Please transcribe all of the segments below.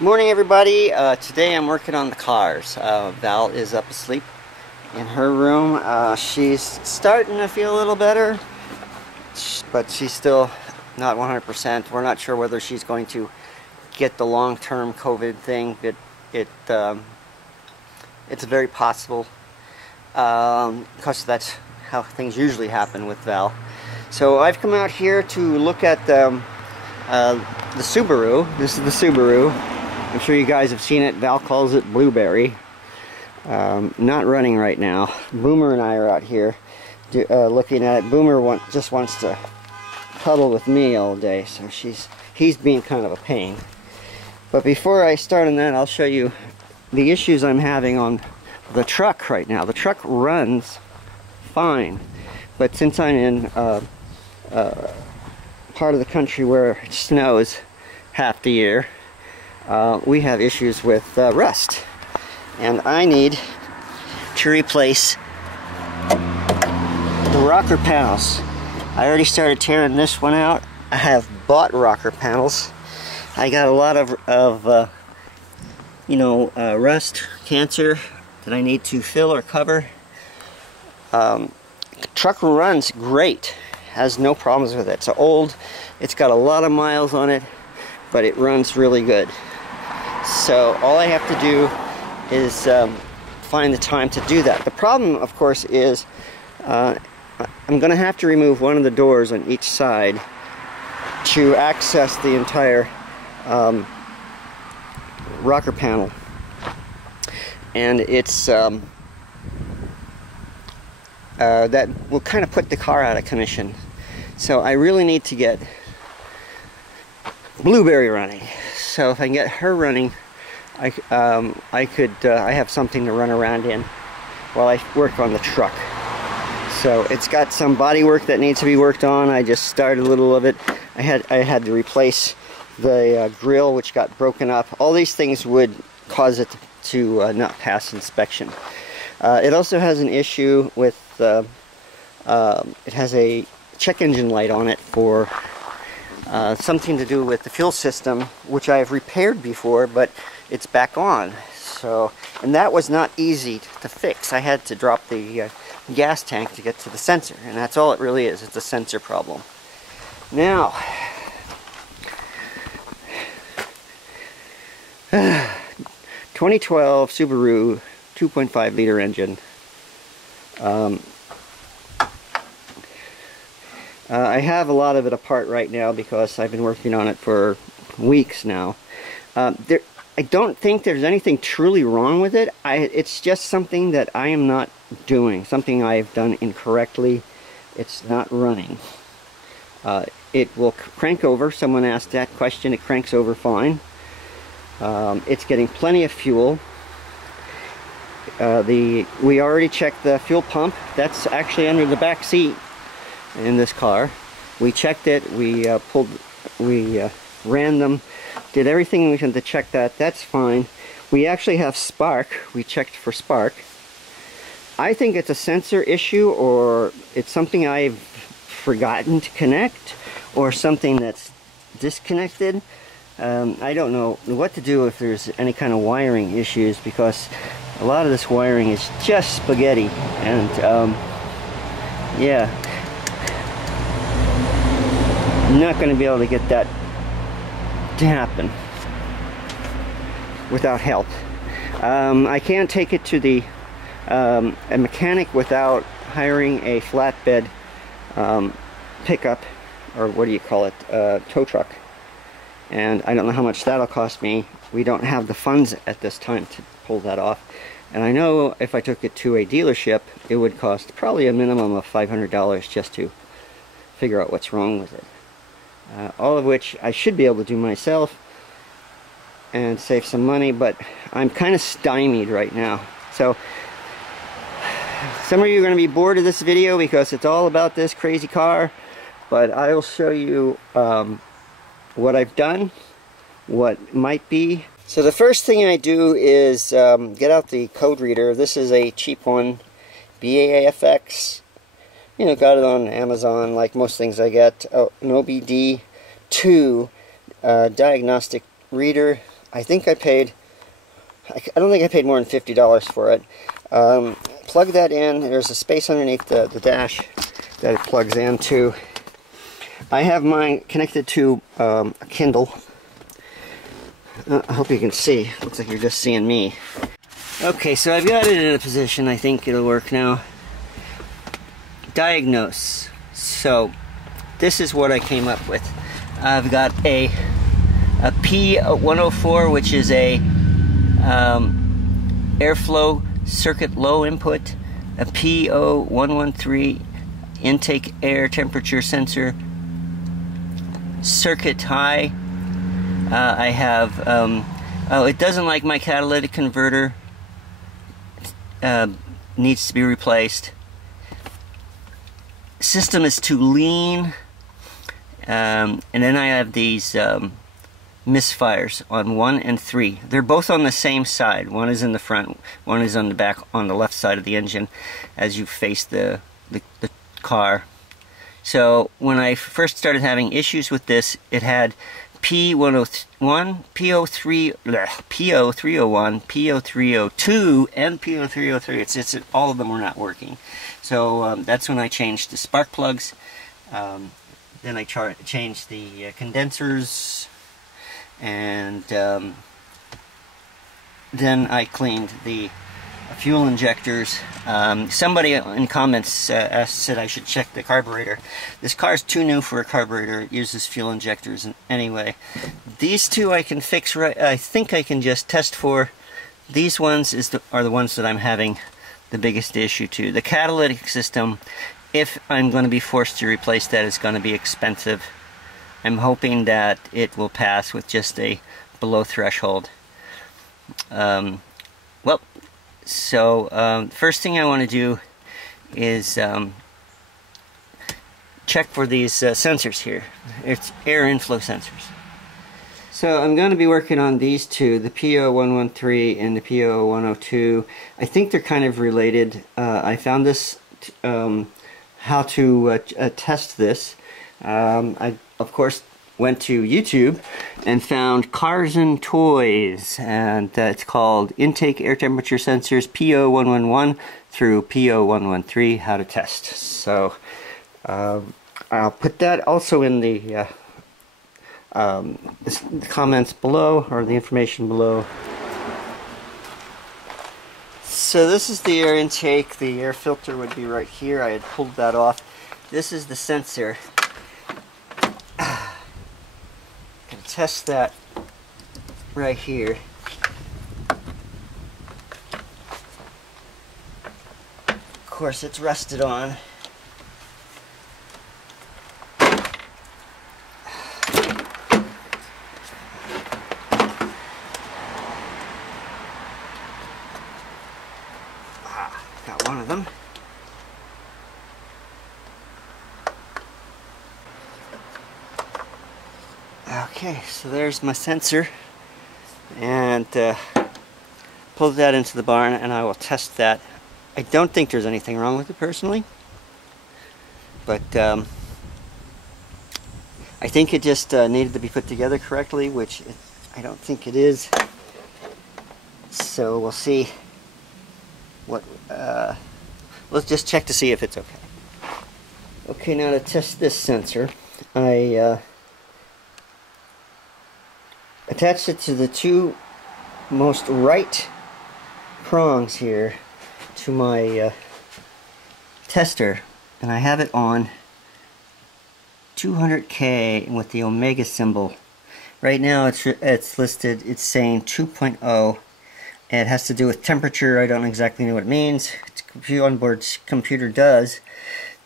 Morning, everybody. Today I'm working on the cars. Val is up asleep in her room. She's starting to feel a little better, but she's still not 100%. We're not sure whether she's going to get the long-term COVID thing. It's very possible, because that's how things usually happen with Val. So I've come out here to look at the Subaru. This is the Subaru. I'm sure you guys have seen it. Val calls it Blueberry. Not running right now. Boomer and I are out here looking at it. Boomer just wants to cuddle with me all day, so he's being kind of a pain. But before I start on that, I'll show you the issues I'm having on the truck right now. The truck runs fine, but since I'm in part of the country where it snows half the year, we have issues with rust, and I need to replace the rocker panels. I already started tearing this one out. I have bought rocker panels. I got a lot of rust, cancer that I need to fill or cover. Truck runs great, has no problems with it. It's old, it's got a lot of miles on it, but it runs really good. So all I have to do is find the time to do that. The problem, of course, is I'm going to have to remove one of the doors on each side to access the entire rocker panel. And it's that will kind of put the car out of commission. So I really need to get Blueberry running. So if I can get her running, I have something to run around in while I work on the truck. So it's got some body work that needs to be worked on. I just started a little of it. I had to replace the grill, which got broken up. All these things would cause it to not pass inspection. It also has an issue with it has a check engine light on it for something to do with the fuel system, which I have repaired before, but it's back on. So, and that was not easy to fix. I had to drop the gas tank to get to the sensor, and that's all it really is. It's a sensor problem. Now, 2012 Subaru 2.5 liter engine. I have a lot of it apart right now because I've been working on it for weeks now. I don't think there's anything truly wrong with it. It's just something that I am not doing, something I've done incorrectly. It's not running. It will crank over. Someone asked that question. It cranks over fine. It's getting plenty of fuel. We already checked the fuel pump. That's actually under the back seat in this car. We checked it. We ran them, did everything we can to check that. That's fine. We actually have spark. We checked for spark. I think it's a sensor issue, or it's something I've forgotten to connect, or something that's disconnected. I don't know what to do if there's any kind of wiring issues, because a lot of this wiring is just spaghetti, and yeah, I'm not going to be able to get that to happen without help. I can't take it to the a mechanic without hiring a flatbed pickup, or what do you call it, tow truck, and I don't know how much that'll cost me. We don't have the funds at this time to pull that off, and I know if I took it to a dealership, it would cost probably a minimum of $500 just to figure out what's wrong with it. All of which I should be able to do myself and save some money, but I'm kind of stymied right now. So some of you are going to be bored of this video because it's all about this crazy car, but I will show you what I've done, what might be. So the first thing I do is get out the code reader. This is a cheap one, BAFX. You know, got it on Amazon like most things I get. Oh, an OBD2 diagnostic reader. I think I paid, I don't think I paid more than $50 for it. Plug that in. There's a space underneath the dash that it plugs into. I have mine connected to a Kindle. I hope you can see. Looks like you're just seeing me. Okay, so I've got it in a position. I think it'll work now. Diagnose. So this is what I came up with. I've got a P104, which is a airflow circuit low input, a P0113 intake air temperature sensor circuit high. I have oh, it doesn't like my catalytic converter, needs to be replaced. System is too lean, and then I have these misfires on 1 and 3. They're both on the same side. One is in the front, one is on the back, on the left side of the engine as you face the car. So when I first started having issues with this, it had P101, P03, P0301, P0302, and P0303. It's all of them were not working. So that's when I changed the spark plugs. Then I changed the condensers, and then I cleaned the fuel injectors. Somebody in comments said I should check the carburetor. This car is too new for a carburetor. It uses fuel injectors anyway. These two I can fix right. I think I can just test for. These ones are the ones that I'm having the biggest issue to. The catalytic system, if I'm going to be forced to replace that, is going to be expensive. I'm hoping that it will pass with just a below threshold. Well, so first thing I want to do is check for these sensors here. It's air inflow sensors. So I'm going to be working on these two, the P0113 and the P0102. I think they're kind of related. I found this, how to test this. I, of course, went to YouTube and found Cars and Toys, and it's called Intake Air Temperature Sensors P0111 through P0113, how to test. So I'll put that also in the comments below, or the information below. So this is the air intake. The air filter would be right here. I had pulled that off. This is the sensor. Gonna test that right here. Of course, it's rusted on. Got one of them. Okay, so there's my sensor, and pull that into the barn and I will test that. I don't think there's anything wrong with it personally, but I think it just needed to be put together correctly, which I don't think it is. So we'll see what, let's just check to see if it's okay. Okay, now to test this sensor, I attached it to the two most right prongs here to my tester, and I have it on 200K with the omega symbol. Right now it's listed, it's saying 2.0. It has to do with temperature. I don't exactly know what it means. Onboard computer does.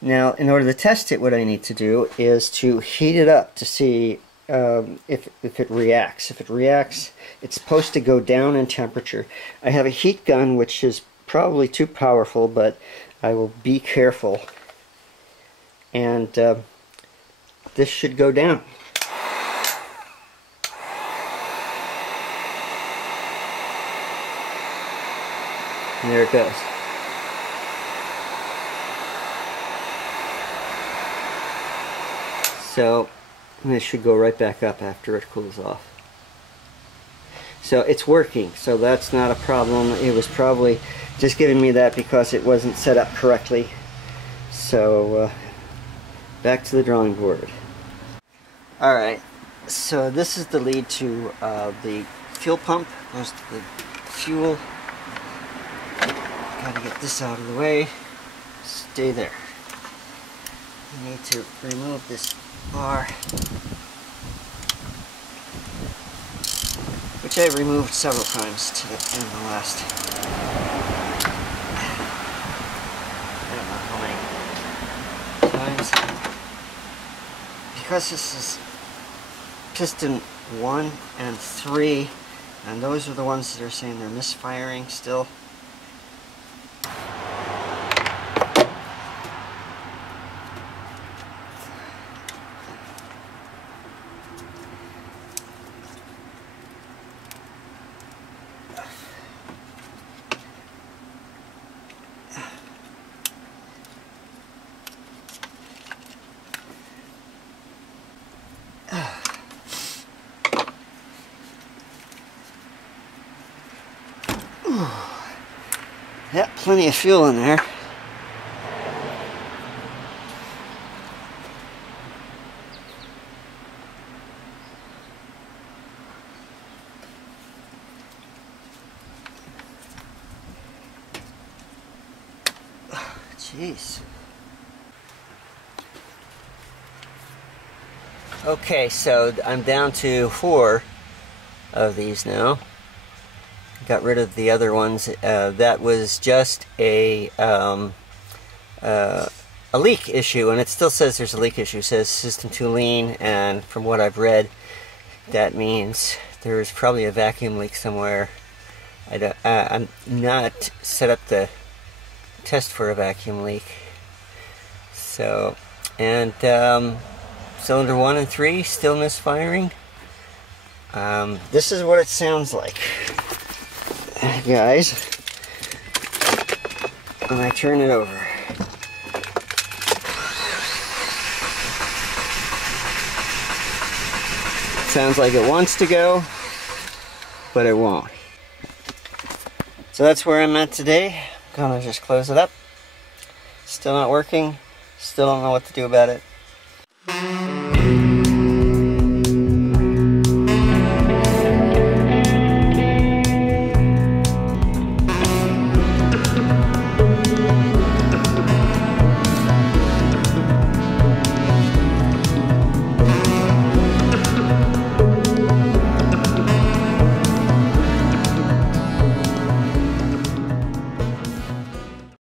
Now, in order to test it, what I need to do is to heat it up to see if it reacts. If it reacts, it's supposed to go down in temperature. I have a heat gun, which is probably too powerful, but I will be careful. And this should go down. And there it goes. So this should go right back up after it cools off. So it's working, so that's not a problem. It was probably just giving me that because it wasn't set up correctly. So back to the drawing board. Alright, so this is the lead to the fuel pump. Goes to the fuel. Gotta get this out of the way. Stay there. I need to remove this bar, which I removed several times in the last, I don't know how many times. Because this is piston 1 and 3, and those are the ones that are saying they're misfiring still. Yeah, plenty of fuel in there. Jeez. Okay, so I'm down to 4 of these now. Got rid of the other ones. That was just a leak issue, and it still says there's a leak issue. It says system too lean, and from what I've read, that means there's probably a vacuum leak somewhere. I'm not set up to test for a vacuum leak. So, and cylinder 1 and 3 still misfiring. This is what it sounds like, guys, when I turn it over. Sounds like it wants to go, but it won't. So that's where I'm at today. I'm gonna just close it up. Still not working. Still don't know what to do about it.